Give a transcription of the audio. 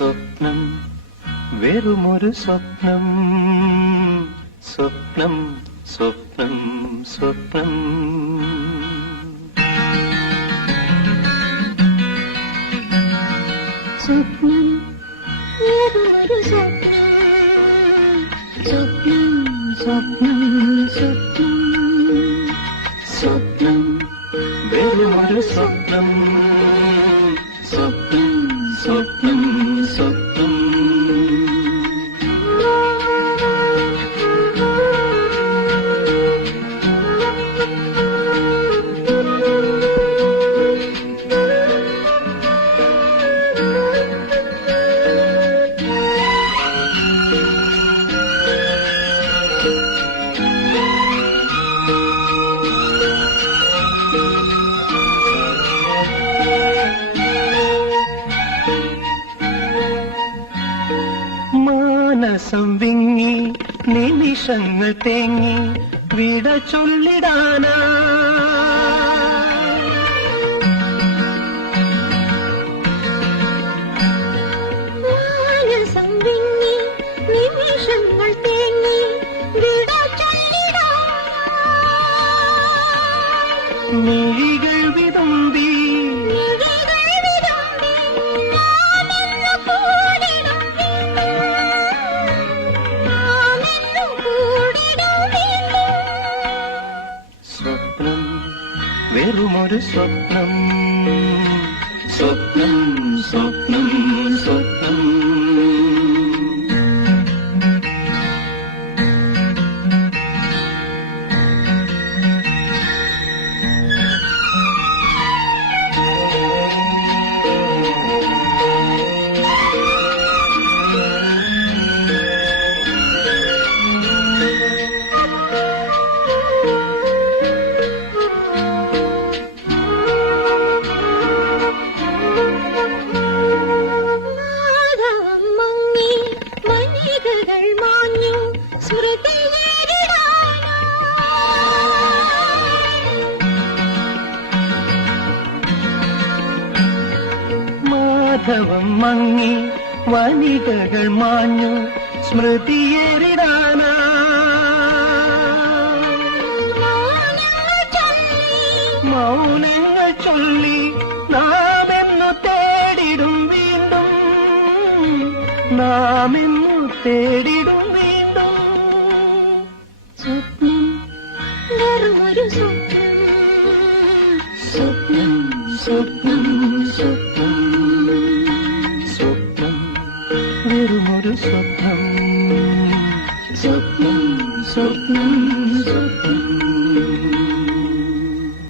സ്വപ്നം വെറുമൊരു സ്വപ്നം. സ്വപ്നം സ്വപ്നം സ്വപ്നം. സ്വപ്നം ഏതൊരു സ്വപ്നം? സ്വപ്നം സ്വപ്നം സ്വപ്നം. സ്വപ്നം വെറുമൊരു സ്വപ്നം. സ്വപ്നം സ്വപ്നം. സ്വപ്നം മാനസം വിങ്ങി നിമിഷങ്ങൾ തേങ്ങി വിട ചൊല്ലിടാനാ. നിമിഷങ്ങൾ തേങ്ങി വിട ചൊല്ലിടാൻ മിഴികൾ വിതുമ്പി വെറുമൊരു സ്വപ്നം സ്വപ്നം സ്വപ്നം സ്വപ്നം മാഞ്ഞു സ്മൃതി മാധവം മങ്ങി വനികകൾ മാഞ്ഞു സ്മൃതിയേറിടാനാ മൗനങ്ങൾ ചൊല്ലി. മൗനങ്ങൾ ചൊല്ലി നാമെന്നു തേടിടും വീണ്ടും. നാമെന്നു തേടിടും വീണ്ടും. സ്വപ്നം വെറുമൊരു സ്വപ്നം. സ്വപ്നം സ്വപ്നം സ്വപ്നം. സ്വപ്നം വെറുമൊരു സ്വപ്നം. സ്വപ്നം സ്വപ്നം സ്വപ്നം.